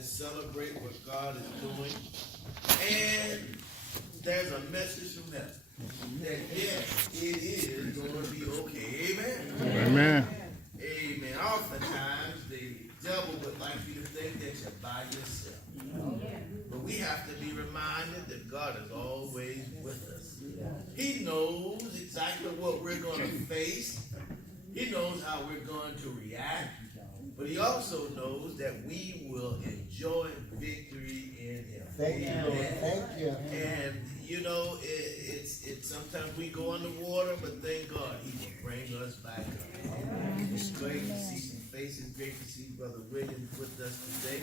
just celebrate what God is doing. And there's a message from heaven that yes, it is going to be okay. Amen. Amen. Amen. Oftentimes the devil would like you to think that you're by yourself. But we have to be reminded that God is always with us. He knows exactly what we're going to face. He knows how we're going to react. But he also knows that we will enjoy victory in him. Thank you. Thank you. And you know, it's sometimes we go underwater, but thank God he will bring us back up. It's great to see some faces. Great to see Brother Williams with us today.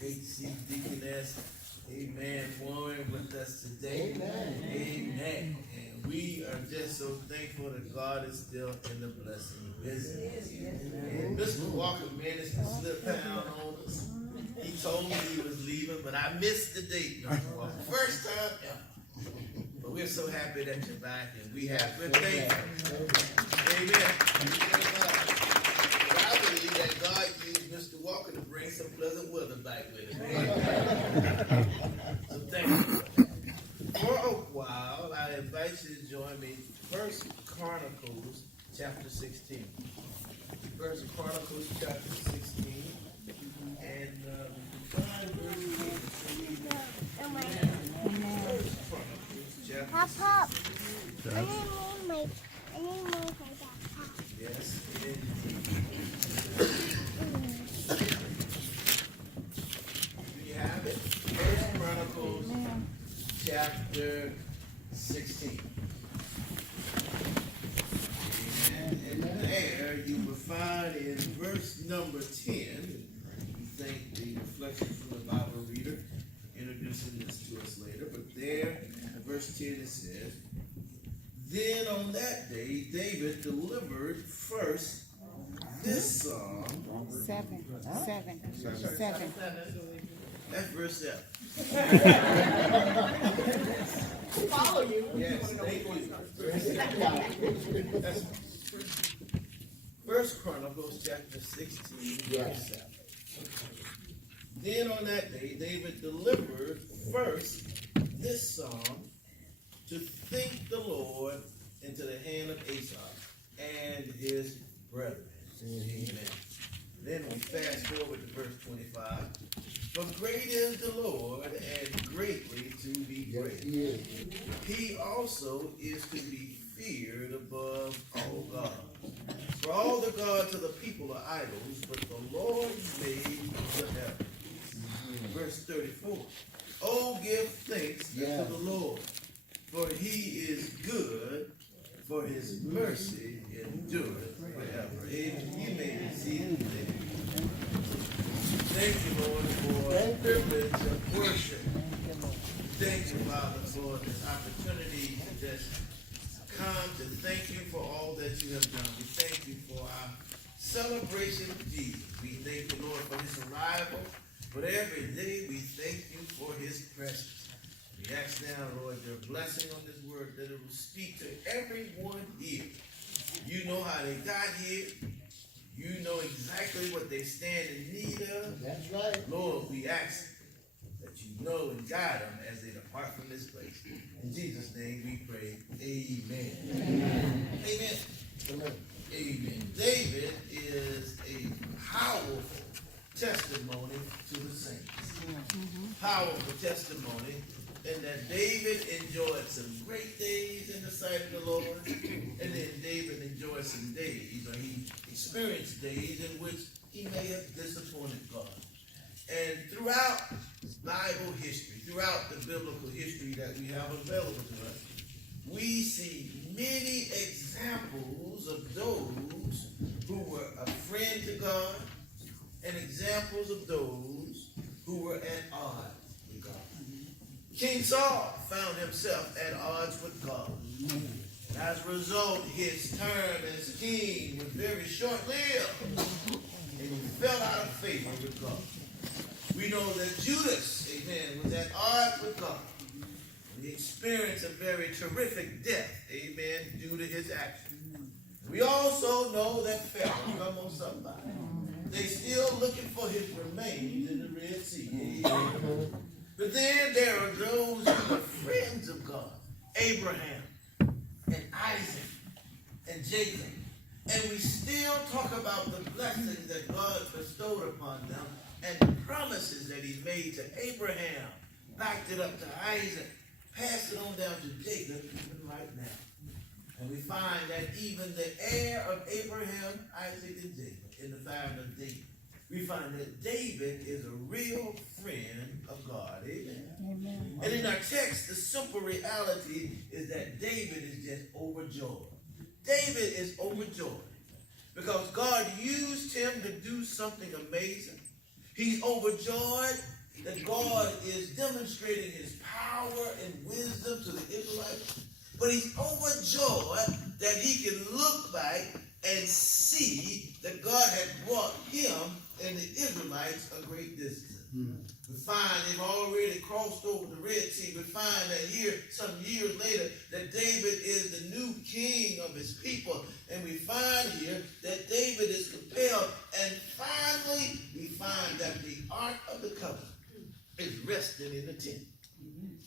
Great to see Deaconess, amen, Warren with us today. Amen. Amen. And we are just so thankful that God is still in the blessing business. And Mr. Walker managed to slip down on us. He told me he was leaving, but I missed the date, Mr. Walker. First time ever. But we're so happy that you're back, and we're thankful. Amen. But I believe that God used Mr. Walker to bring some pleasant weather back with him. So thank you. For a while, I invite you to join me. First Chronicles chapter 16. First Chronicles chapter 16. And find verse 8. First Chronicles chapter 16. Pop. I need my backpack. Yes, indeed. Do you have it? First Chronicles chapter 16. And there you will find in verse number 10, we thank the reflection from the Bible reader introducing this to us later, but there in verse 10 it says, then on that day David delivered first this psalm. Seven. That's verse 7. Follow you. Yes, thank you. That's First Chronicles chapter 16, verse 7. Then on that day, David delivered first this psalm to thank the Lord into the hand of Asaph and his brethren. Amen. Then we fast forward to verse 25. For great is the Lord and greatly to be praised. He also is to be feared above all gods. For all the gods of the people are idols, but the Lord made the heavens. Verse 34. Oh, give thanks unto the Lord, for he is good, for his mercy endureth forever. Amen. You may be seated today. Thank you, Lord, for the privilege of worship. Thank you, Father, for this opportunity to just come to thank you for all that you have done. We thank you for our celebration of Jesus. We thank you, Lord, for his arrival. But every day we thank you for his presence. We ask now, Lord, your blessing on this word, that it will speak to everyone here. You know how they got here. You know exactly what they stand in need of. That's right. Lord, we ask that you know and guide them as they depart from this place. In Jesus' name we pray. Amen. Amen. Amen. Amen. Amen. David is a powerful testimony to the saints. Powerful testimony in that David enjoyed some great days in the sight of the Lord, and then David enjoyed some days, or he experienced days in which he may have disappointed God. And throughout Bible history, throughout the biblical history that we have available to us, we see many examples of those who were a friend to God, and examples of those who were at odds with God. King Saul found himself at odds with God. And as a result, his term as king was very short-lived, and he fell out of favor with God. We know that Judas, amen, was at odds with God. And he experienced a very terrific death, amen, due to his action. We also know that Pharaoh, come on somebody, They still looking for his remains in the Red Sea. But then there are those who are friends of God. Abraham and Isaac and Jacob. And we still talk about the blessings that God bestowed upon them and the promises that he made to Abraham, backed it up to Isaac, passed it on down to Jacob even right now. And we find that even the heir of Abraham, Isaac, and Jacob in the family of David, we find that David is a real friend of God. Amen. Amen. And in our text, the simple reality is that David is just overjoyed. David is overjoyed because God used him to do something amazing. He's overjoyed that God is demonstrating his power and wisdom to the Israelites. But he's overjoyed that he can look back and see that God had brought him and the Israelites a great distance. We find they've already crossed over the Red Sea. We find that here, some years later, that David is the new king of his people. And we find here that David is compelled. And finally, we find that the Ark of the Covenant is resting in the tent.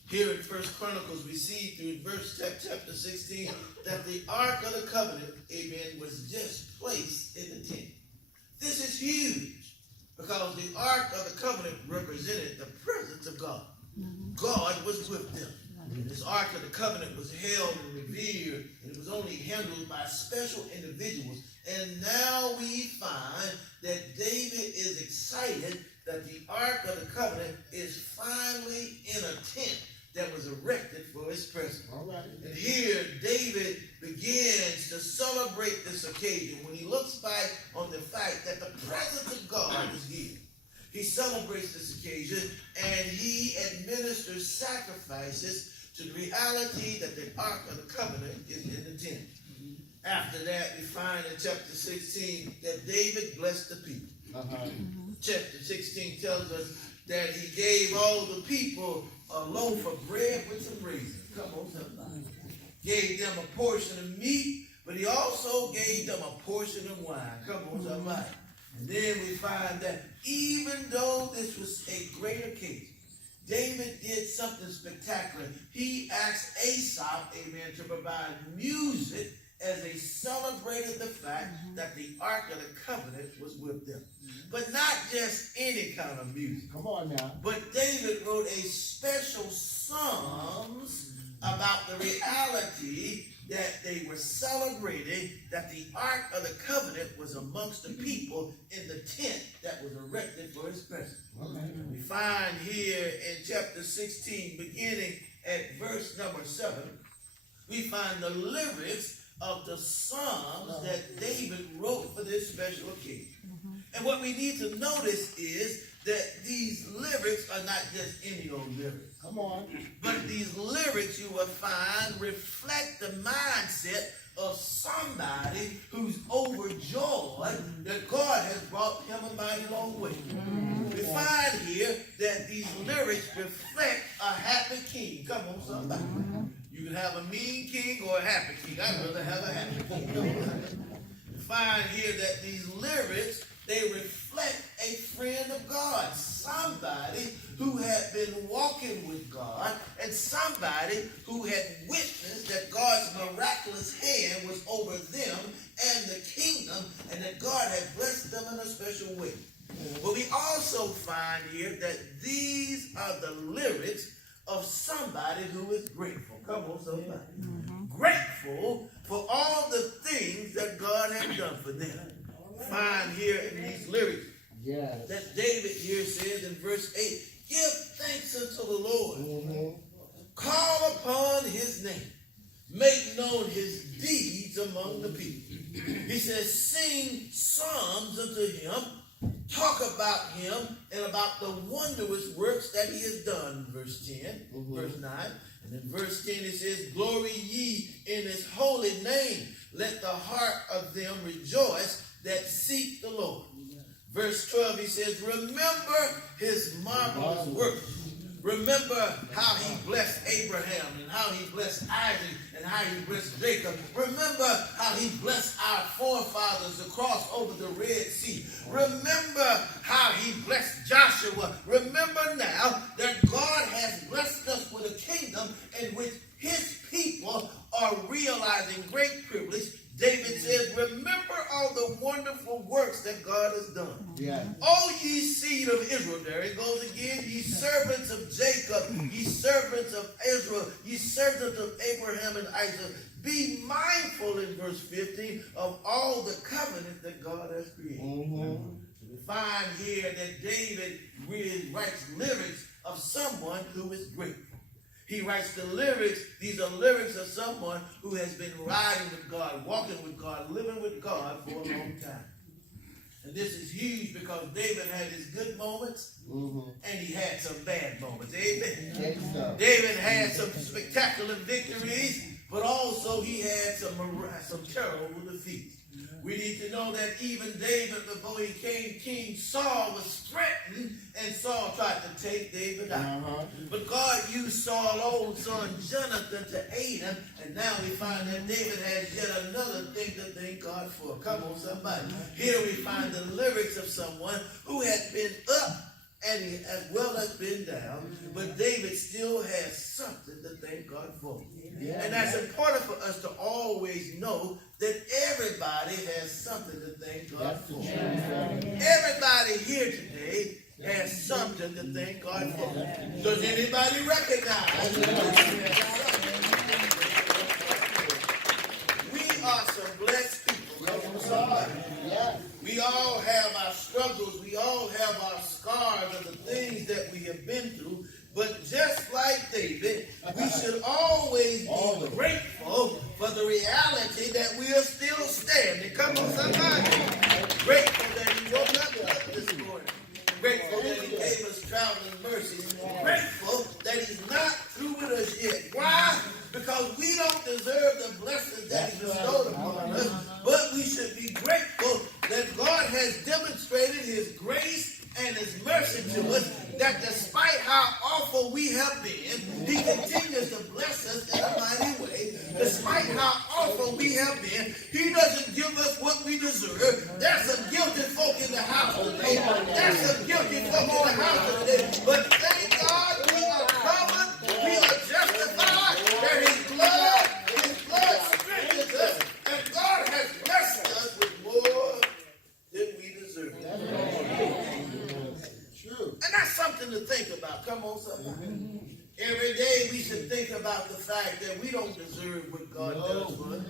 Here in 1 Chronicles, we see through verse chapter 16 that the Ark of the Covenant, amen, was just placed in the tent. This is huge because the Ark of the Covenant represented the presence of God. God was with them. This Ark of the Covenant was held and revered, and it was only handled by special individuals. And now we find that David is excited that the Ark of the Covenant is finally in a tent that was erected for his presence. All right. And here David begins to celebrate this occasion when he looks back on the fact that the presence of God is here. He celebrates this occasion and he administers sacrifices to the reality that the Ark of the Covenant is in the tent. After that, we find in chapter 16 that David blessed the people. Chapter 16 tells us that he gave all the people a loaf of bread with some raisins. Come on, somebody. Gave them a portion of meat, but he also gave them a portion of wine. Come on, somebody. And then we find that even though this was a great occasion, David did something spectacular. He asked Asaph, amen, to provide music as they celebrated the fact that the Ark of the Covenant was with them. But not just any kind of music. Come on now. But David wrote a special psalms about the reality that they were celebrating that the Ark of the Covenant was amongst the people in the tent that was erected for his presence. We find here in chapter 16, beginning at verse number 7, we find the lyrics of the psalms that David wrote for this special occasion. And what we need to notice is that these lyrics are not just any old lyrics. Come on. But these lyrics you will find reflect the mindset of somebody who's overjoyed that God has brought him a mighty long way. We find here that these lyrics reflect a happy king. Come on, somebody. You can have a mean king or a happy king. I'd rather have a happy king. We find here that these lyrics, they reflect a friend of God, somebody who had been walking with God and somebody who had witnessed that God's miraculous hand was over them and the kingdom and that God had blessed them in a special way. But we also find here that these are the lyrics of somebody who is grateful. Come on, somebody. Grateful for all the things that God has done for them. Find here in these lyrics that David here says in verse 8, give thanks unto the Lord. Call upon his name. Make known his deeds among the people. He says, sing psalms unto him. Talk about him and about the wondrous works that he has done. Verse 10, verse 9. And in verse 10 it says, glory ye in his holy name. Let the heart of them rejoice that seek the Lord. Verse 12 he says, remember his marvelous works. Remember how he blessed Abraham and how he blessed Isaac and how he blessed Jacob. Remember how he blessed our forefathers across over the Red Sea. Remember how he blessed Joshua. Remember now that God has blessed us with a kingdom in which his people are realizing great privilege. David says, remember all the wonderful works that God has done. Yeah. O ye seed of Israel, there it goes again, ye servants of Jacob, ye servants of Israel, ye servants of Abraham and Isaac, be mindful in verse 15 of all the covenant that God has created. Mm-hmm. We find here that David really writes lyrics of someone who is grateful. He writes the lyrics. These are lyrics of someone who has been riding with God, walking with God, living with God for a long time. And this is huge because David had his good moments and he had some bad moments. Amen. Yes, sir. David had some spectacular victories, but also he had some terrible defeats. We need to know that even David, before he became king, Saul was threatened, and Saul tried to take David out. But God used Saul's old son Jonathan to aid him, and now we find that David has yet another thing to thank God for. Come on, somebody. Here we find the lyrics of someone who had been up and he as well as been down, but David still has something to thank God for. Yeah. And that's important for us to always know that everybody has something to thank God for. Yeah. Everybody here today has something to thank God for. Does anybody recognize? We are some blessed people. Yeah. We all have our struggles. We all have our scars of the things that we have been through. But just like David, we should always be grateful for the reality that we are still standing. Come on, somebody. Grateful that he woke up this morning. Grateful that he gave us traveling mercy. Grateful that he's not through with us yet. Why? Because we don't deserve the blessings that he bestowed upon us. But we should be grateful that God has demonstrated his grace and his mercy to us, that despite how awful we have been, he continues to bless us in a mighty way. Despite how awful we have been, he doesn't give us what we deserve. There's some guilty folk in the house today. There's some guilty folk in the house today. But thank God we are covered, we are justified, that his blood strengthens us, and God has blessed us with more than we deserve. And that's something to think about. Come on, somebody. Every day we should think about the fact that we don't deserve what God does for us.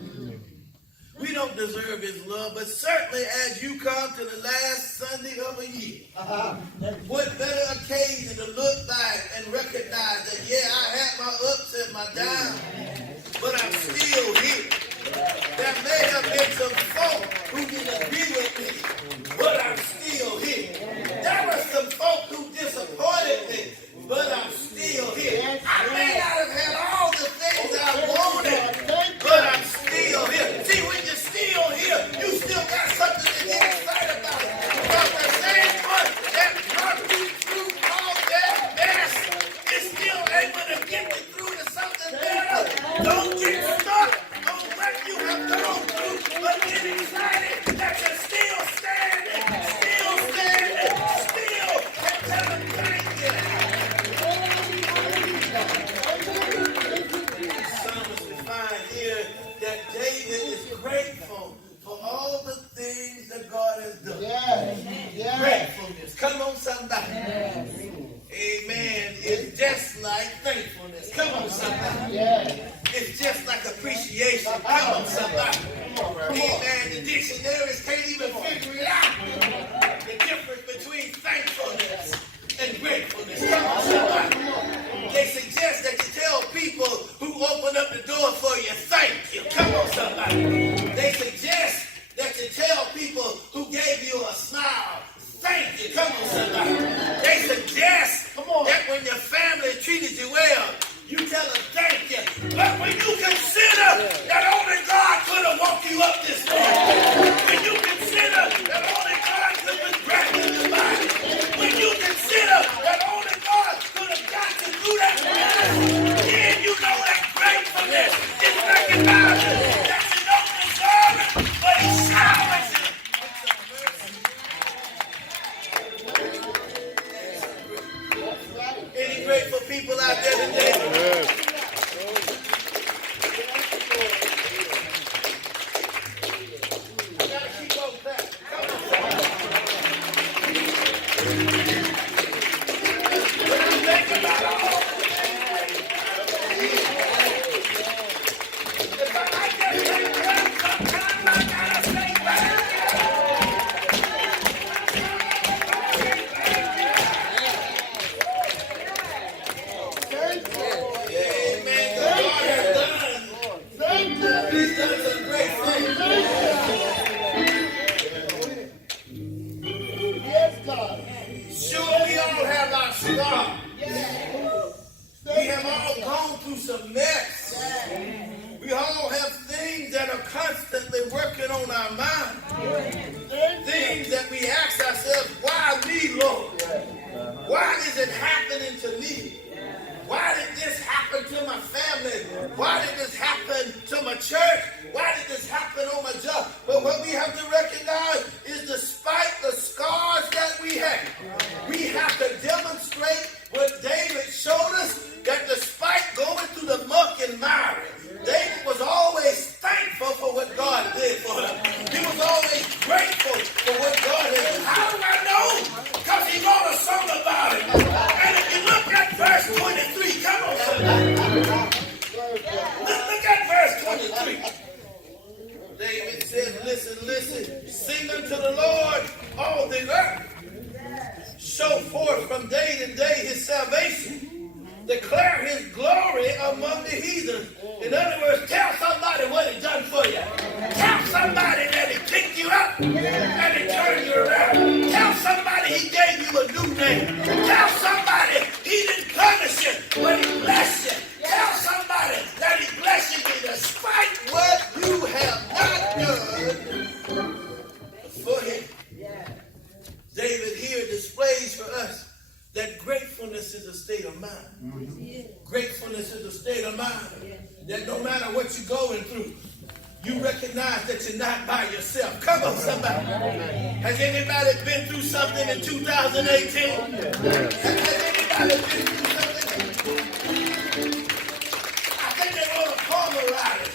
We don't deserve his love, but certainly as you come to the last Sunday of a year, what better occasion to look back and recognize that, yeah, I had my ups and my downs, but I'm still here. There may have been some folk who didn't agree with me, but I'm still here. There were some folk who disappointed me, but I'm still here. I may not have had all the things I wanted, but I'm still here. See, when you're still here, you still got something to get excited about. Because the same one that brought you through all that mess is still able to get you through to something better. Don't get stuck on what you have gone through, but get excited that you're still standing, still standing, still, and tell them thank you. Psalmist, we find here that David is grateful for all the things that God has done. Yes. Gratefulness. Come on, somebody. Yes. Amen. It's just like thankfulness. Come on, somebody. Yes. It's just like appreciation. Come on, somebody. Amen. The dictionaries can't even figure it out. The difference between thankfulness and gratefulness. Come on, somebody. They suggest that you tell people who open up the door for you, thank you. Come on, somebody. They suggest that you tell people who gave you a smile, thank you. Come on, somebody. They suggest that when your family treated you well, you tell them thank you. But when you consider that only God could have woke you up this morning, when you consider grateful people out there today? I gotta keep on clapping. Come on. When I think about all if I might just take a breath, sometimes I gotta say thank you. Amen. God has done. He's done some great things. Yes, God. Sure, we all have our scars. We have all gone through some mess. We all have things that are constantly working on our mind. Things that we ask ourselves, why me, Lord? Why is it happening to me? Why did this happen to my family? Why did this happen to my church? Why did this happen on my job? But what we have to recognize is despite the scars that we have to demonstrate what David showed us, that despite going through the muck and mire, David was always thankful for what God did for him. He was always grateful for what God did. How do I know? Because he wrote a song about it. And if you look at verse 23, come on, somebody. Look at verse 23. David said, listen, sing unto the Lord all the earth. Show forth from day to day his salvation. Declare his glory among the heathen. In other words, tell somebody what he done for you. Tell somebody that he picked you up and he turned you around. Tell somebody he gave you a new name. Tell somebody he didn't punish you, but he blessed you. Tell somebody that he blessed you despite what you have not done for him. David here displays for us that gratefulness is a state of mind. Gratefulness is a state of mind. That no matter what you're going through, you recognize that you're not by yourself. Come on, somebody. Has anybody been through something in 2018? Has anybody been through something? I think they wrote a poem about it.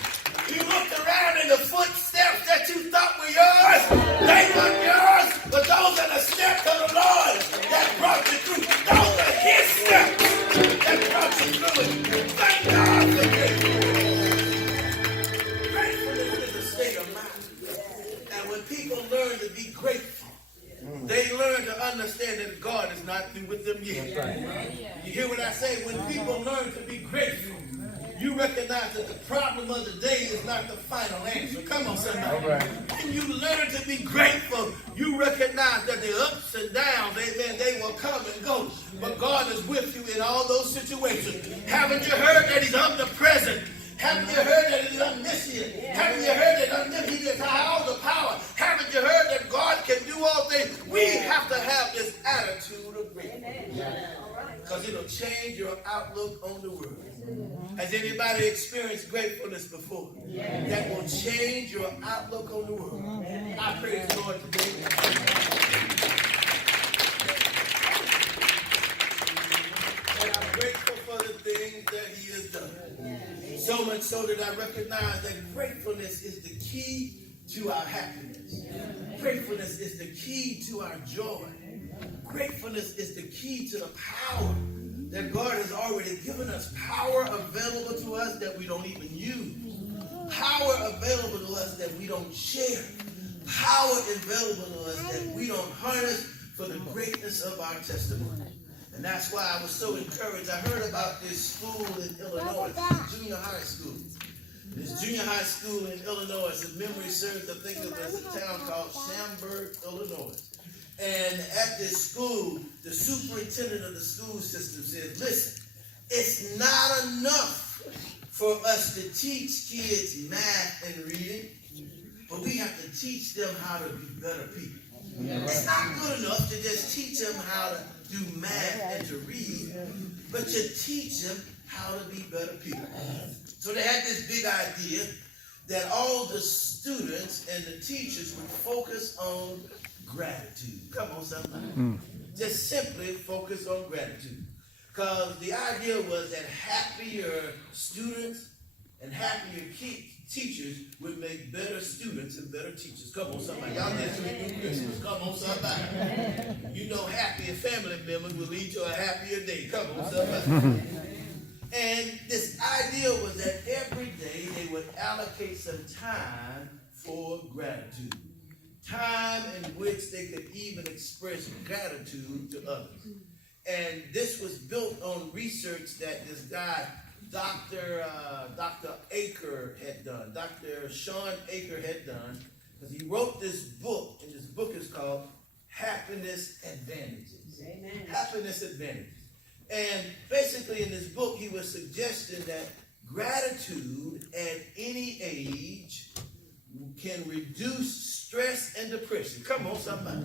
You looked around and the footsteps that you thought were yours, they weren't yours, but those are the steps of the Lord that brought you through. Those are his steps that brought you through it. Thank God for gratefulness. Gratefulness is a state of mind. And when people learn to be grateful, they learn to understand that God is not through with them yet. You hear what I say? When people learn to be grateful, you recognize that the problem of the day is not the final answer. Come on, somebody. When you learn to be grateful, you recognize that the ups and downs, amen, they will come and go. But God is with you in all those situations. Haven't you heard that he's omnipresent? Haven't you heard that he's omniscient? Haven't you heard that he has all the power? Haven't you heard that God can do all things? We have to have this attitude of gratefulness. Because it'll change your outlook on the world. Has anybody experienced gratefulness before? That will change your outlook on the world. I praise the Lord today. And I'm grateful for the things that he has done. So much so that I recognize that gratefulness is the key to our happiness. Gratefulness is the key to our joy. Gratefulness is the key to the power that God has already given us. Power available to us that we don't even use. Power available to us that we don't share. Power available to us that we don't harness for the greatness of our testimony. And that's why I was so encouraged. I heard about this school in Illinois, junior high school. This junior high school in Illinois, if memory serves, I think it was a town called Schaumburg, Illinois. And at this school, the superintendent of the school system said, listen, it's not enough for us to teach kids math and reading, but we have to teach them how to be better people. It's not good enough to just teach them how to do math and to read, but you teach them how to be better people. So they had this big idea that all the students and the teachers would focus on gratitude. Come on, somebody. Just simply focus on gratitude. because the idea was that happier students and happier teachers would make better students and better teachers. Come on, somebody. Y'all just read Christmas. Come on, somebody. You know, happier family members will lead to a happier day. Come on, somebody. And this idea was that every day they would allocate some time for gratitude. Time in which they could even express gratitude to others. And this was built on research that this guy, Dr. Aker had done. Dr. Sean Aker had done. Because he wrote this book, and this book is called Happiness Advantages. Amen. Happiness Advantages. And basically in this book, he was suggesting that gratitude at any age can reduce stress and depression. Come on, somebody.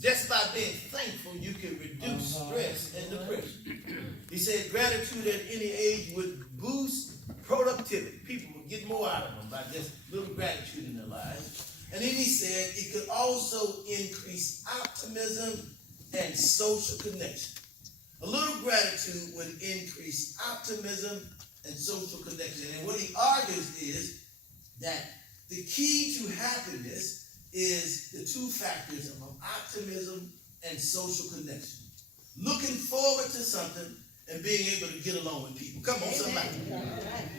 Just by being thankful, you can reduce stress and depression. He said gratitude at any age would boost productivity. People would get more out of them by just little gratitude in their lives. And then he said it could also increase optimism and social connection. A little gratitude would increase optimism and social connection. And what he argues is that the key to happiness is the two factors of optimism and social connection. Looking forward to something and being able to get along with people. Come on, somebody.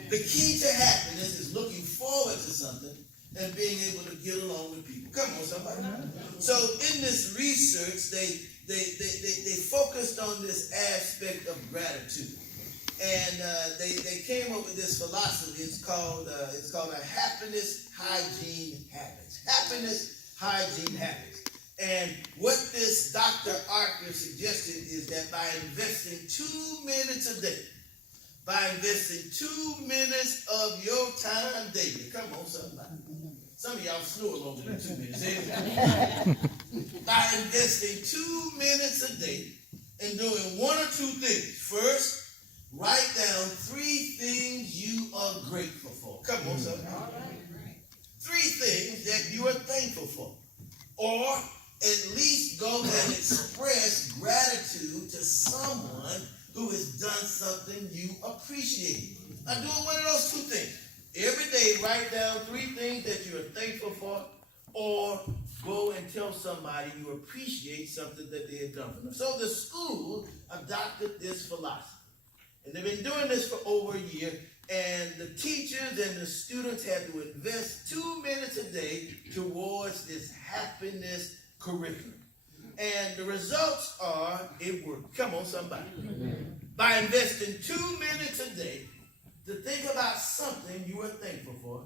The key to happiness is looking forward to something and being able to get along with people. Come on, somebody. So in this research, they focused on this aspect of gratitude. And they came up with this philosophy. It's called a happiness hygiene habits. Happiness hygiene habits. And what this Dr. Archer suggested is that by investing 2 minutes a day, by investing 2 minutes of your time daily, come on, somebody. Some of y'all snore longer than 2 minutes. By investing 2 minutes a day and doing one or two things. First, write down 3 things you are grateful for. Come on, somebody. 3 things that you are thankful for. Or at least go and express gratitude to someone who has done something you appreciate. Now, doing one of those 2 things. Every day, write down 3 things that you are thankful for, or go and tell somebody you appreciate something that they have done for them. So the school adopted this philosophy. And they've been doing this for over a year, and the teachers and the students had to invest 2 minutes a day towards this happiness curriculum. And the results are, it worked. Come on, somebody. By investing 2 minutes a day to think about something you are thankful for,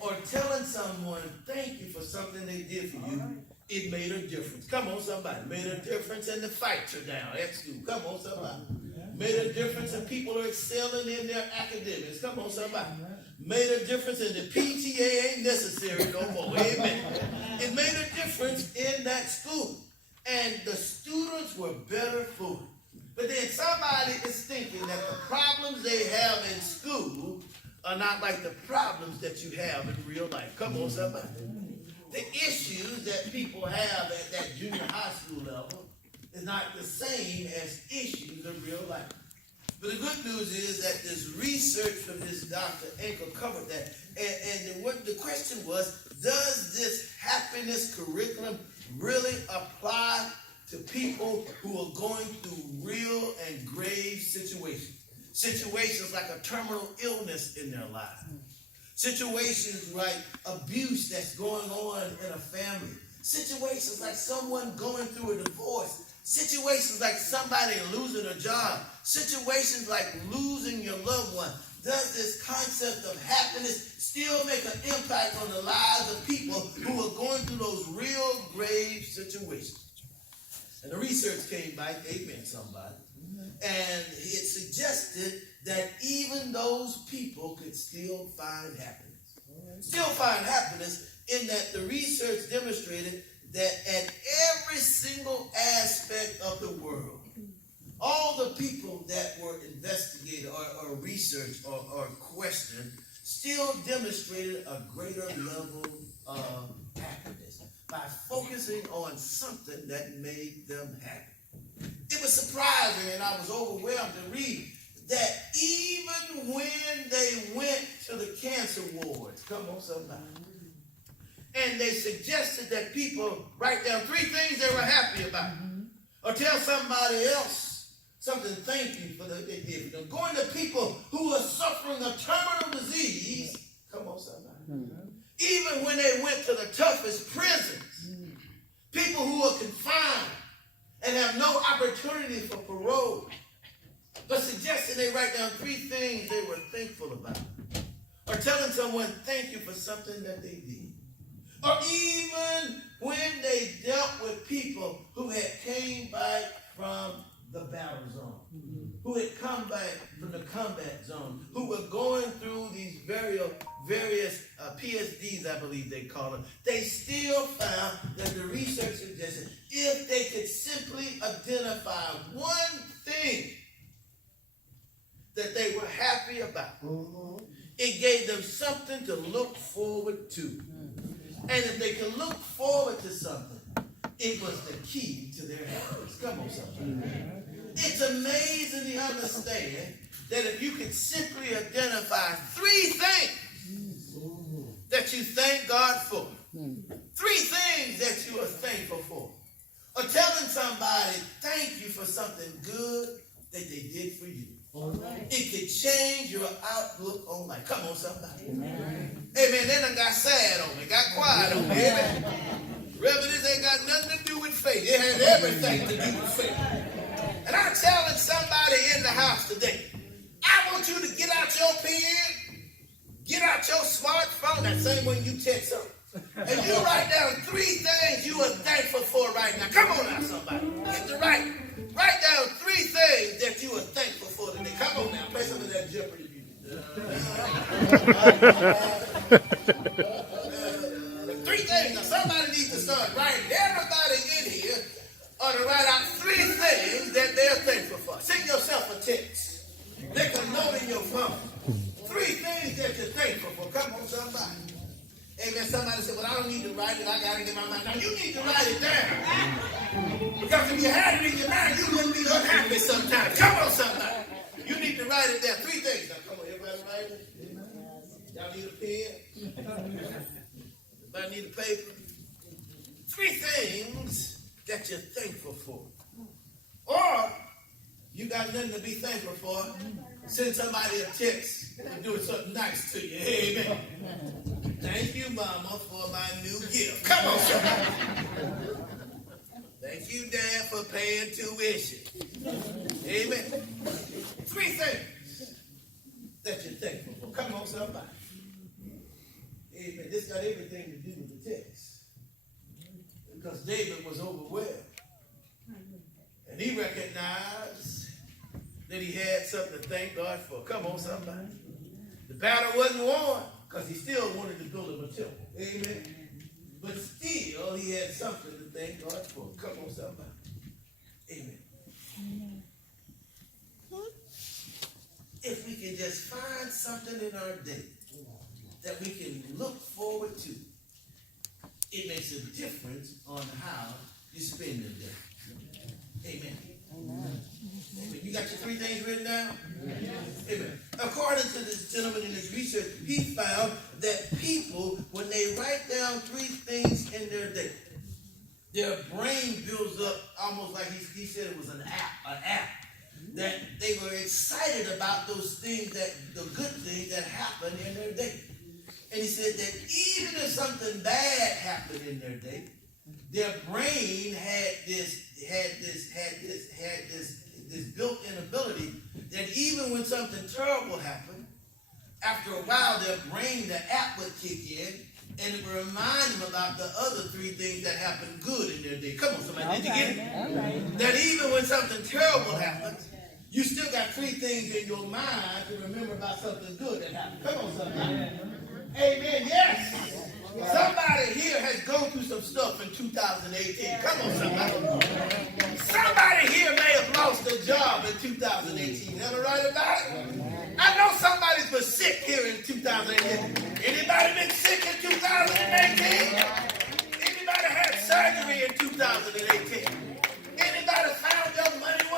or telling someone thank you for something they did for you, it made a difference. Come on, somebody. Made a difference in the fights are down at school. Come on, somebody. Made a difference in people are excelling in their academics. Come on, somebody. Made a difference in the PTA ain't necessary no more. Amen. It made a difference in that school. And the students were better for it. But then somebody is thinking that the problems they have in school are not like the problems that you have in real life. Come on, somebody. The issues that people have at that junior high school level is not the same as issues in real life. But the good news is that this research from this Dr. Aker covered that. And what the question was, does this happiness curriculum really apply to people who are going through real and grave situations? Situations like a terminal illness in their lives. Situations like abuse that's going on in a family. Situations like someone going through a divorce. Situations like somebody losing a job. Situations like losing your loved one. Does this concept of happiness still make an impact on the lives of people who are going through those real grave situations? And the research came back, amen, somebody. And it suggested that even those people could still find happiness. Still find happiness in that the research demonstrated that at every single aspect of the world, all the people that were investigated or researched or questioned still demonstrated a greater level of happiness by focusing on something that made them happy. It was surprising, and I was overwhelmed to read that even when they went to the cancer wards, come on somebody, and they suggested that people write down 3 things they were happy about, or tell somebody else something thank you for what they did. They're going to people who are suffering a terminal disease, come on somebody, even when they went to the toughest prisons, people who are confined and have no opportunity for parole, but suggesting they write down 3 things they were thankful about, or telling someone thank you for something that they did, or even when they dealt with people who had came back from the battle zone, who had come back from the combat zone, who were going through these various PSDs, I believe they call them. They still found that the research suggested if they could simply identify one thing that they were happy about, it gave them something to look forward to. And if they could look forward to something, it was the key to their happiness. Come on, somebody. It's amazing to understand that if you could simply identify 3 things that you thank God for, 3 things that you are thankful for, or telling somebody thank you for something good that they did for you, it could change your outlook on life. Come on, somebody. Amen. Then I got sad on me, got quiet on me. Amen. Reverend, this ain't got nothing to do with faith. It has everything to do with faith. And I'm telling somebody in the house today, I want you to get out your pen, get out your smartphone, that same one you text them, and you write down 3 things you are thankful for right now. Come on now, somebody. Get to write. Write down 3 things that you are thankful for today. Come on now, play some of that Jeopardy music. 3 things. Now somebody needs to start writing. Everybody in here ought to write out 3 things that they're thankful for. Send yourself a text. Make a note in your phone. 3 things that you're thankful for. Come on, somebody. Amen. Somebody said, well, I don't need to write it. I got it in my mind. Now, you need to write it down. Because if you had it in your mind, you're going to be unhappy sometimes. Come on, somebody. You need to write it down. 3 things. Now, come on, everybody write it. Y'all need a pen? Everybody need a paper? 3 things that you're thankful for. Or, you got nothing to be thankful for. Send somebody a text and do something nice to you. Amen. Thank you, Mama, for my new gift. Come on, somebody. Thank you, Dad, for paying tuition. Amen. 3 things that you're thankful for. Come on, somebody. Amen. This got everything to do with the text. Because David was overwhelmed. And he recognized that he had something to thank God for. Come on, somebody. The battle wasn't won because he still wanted to build him a temple. Amen. But still, he had something to thank God for. Come on, somebody. Amen. If we can just find something in our day that we can look forward to, it makes a difference on how you spend the day. Amen. Amen. You got your 3 things written down? Amen. According to this gentleman in his research, he found that people, when they write down 3 things in their day, their brain builds up almost like he said it was an app, that they were excited about those things, the good things that happened in their day. And he said that even if something bad happened in their day, their brain had this built-in ability that even when something terrible happened, after a while their brain, the app would kick in and it would remind them about the other 3 things that happened good in their day. Come on, somebody, did you get it? Right. That even when something terrible happens, you still got 3 things in your mind to remember about something good that happened. Come on, somebody. Amen. Yes. Somebody here has gone through some stuff in 2018. Come on, somebody. Somebody here may have lost a job in 2018. Am I right about it? I know somebody's been sick here in 2018. Anybody been sick in 2018? Anybody had surgery in 2018? Anybody found your money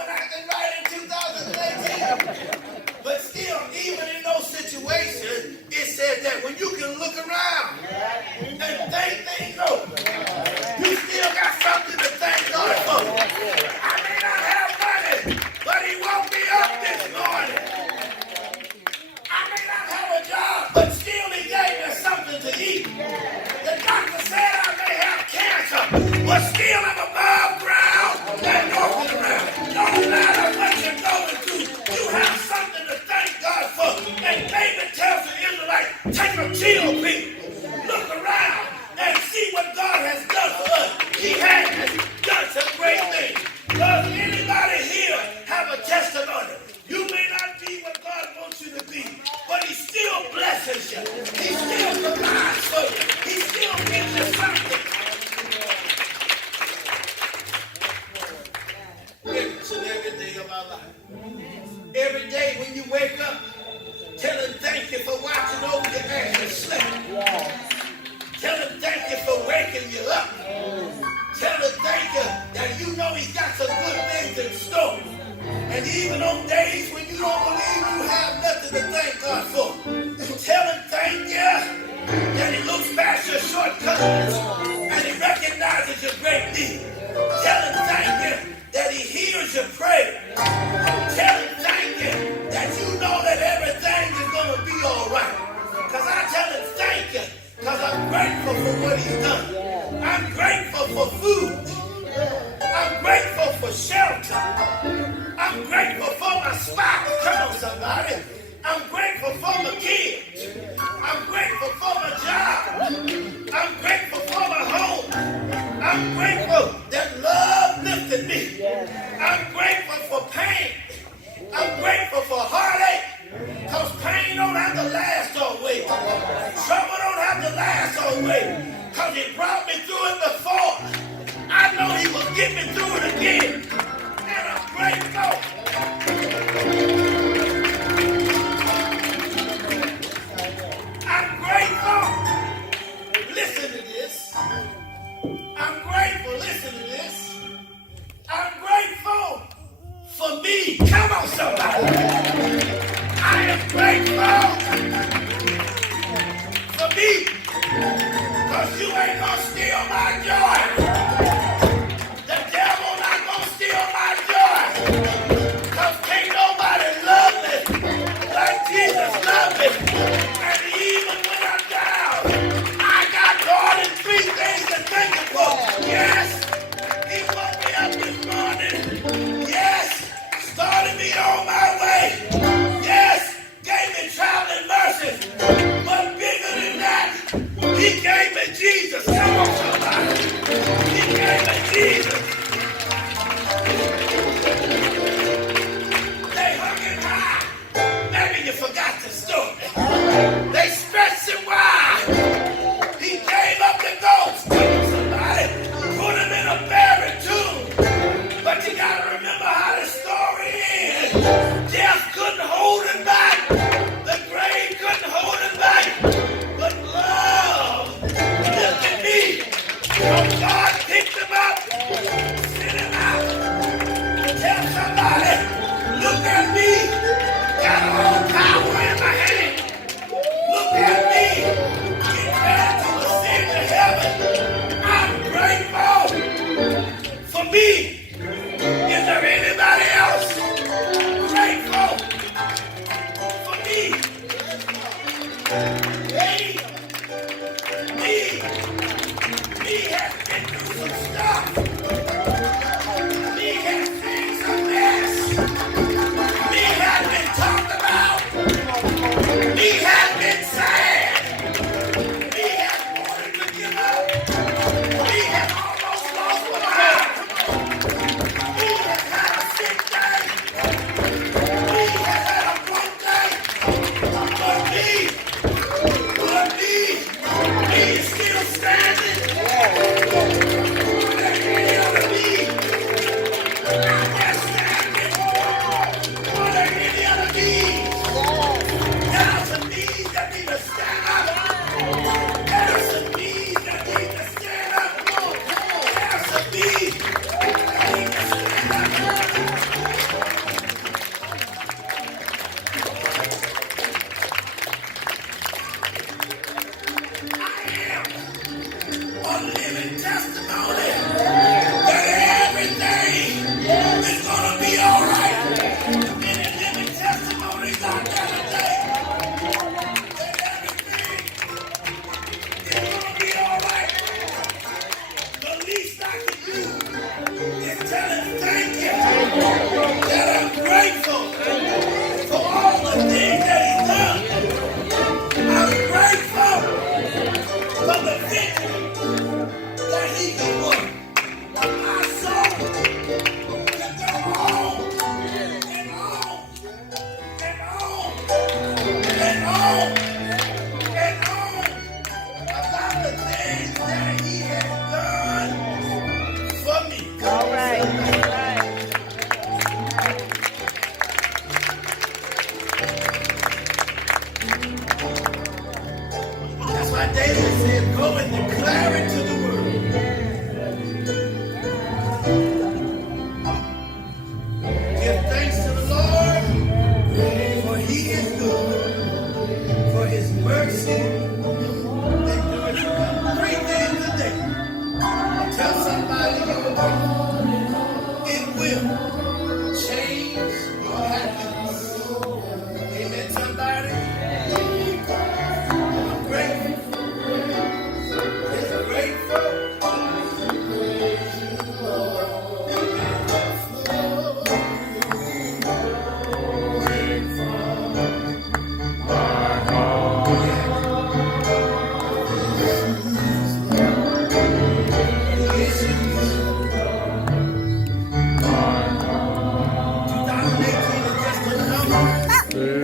our life. Every day when you wake up, tell him thank you for watching over you as you slept. Tell him thank you for waking you up. Tell him thank you that you know he's got some good things in store. And even on days when you don't believe you have nothing to thank God for, tell him thank you that he looks past your shortcomings and he recognizes your great need. Tell him thank you that he hears your prayer. Tell him thank you that you know that everything is going to be all right. Because I tell him thank you because I'm grateful for what he's done. I'm grateful for food. I'm grateful for shelter. I'm grateful for my spouse. Come on, somebody. I'm grateful for my kids. I'm grateful for my job. I'm grateful for my home. I'm grateful that love lifted me. I'm grateful for pain. I'm grateful for heartache. Because pain don't have to last always. Trouble don't have to last always. Because he brought me through it before. I know he will get me through it again. And I'm grateful. I'm grateful. Listen to this. I'm grateful. Listen to this. I'm grateful for me. Come on, somebody. I am grateful for me. Because you ain't going to steal my joy. The devil not going to steal my joy. Because can't nobody love me like Jesus loved me. And even when I'm down, I got more than 3 things to thank him for. Yes, he woke me up this morning. Yes, started me on my way. Yes, gave me travel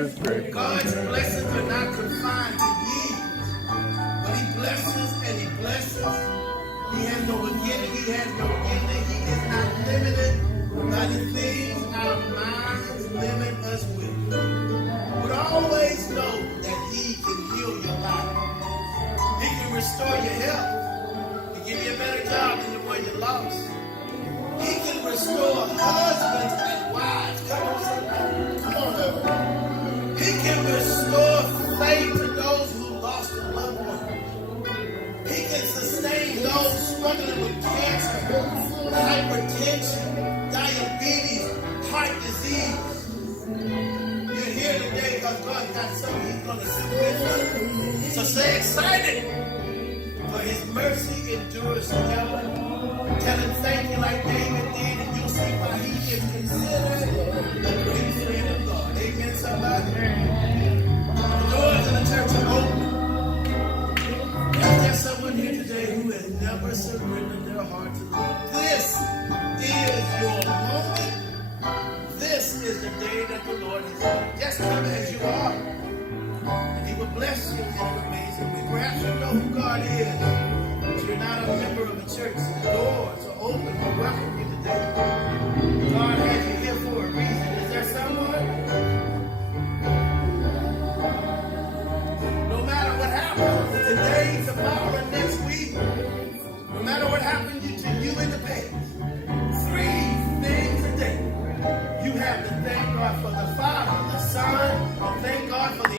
That's great. God's blessings are not confined to years, but He blesses and He blesses. He has no beginning, He has no ending. He is not limited by the things our minds limit us with. But always know that He can heal your life. He can restore your health. He can give you a better job than the one you lost. He can restore husbands and wives. Come on, somebody. Come on, everybody. He can restore faith to those who lost a loved one. He can sustain those struggling with cancer, hypertension, diabetes, heart disease. You're here today because God's got something He's going to do with you. So stay excited, for His mercy endures forever. Tell Him thank you like David did, and you'll see why He is considered the great friend of God. Amen, somebody? The doors in the church are open. Is there someone here today who has never surrendered their heart to the Lord? This is your moment. This is the day that the Lord has made. Just come as you are. And He will bless you in an amazing way. Perhaps you know who God is. But you're not a member of a church. The doors are open. We welcome you today. God has you here for a reason. Is there someone? No matter what happens today, tomorrow, and next week, no matter what happened to you today,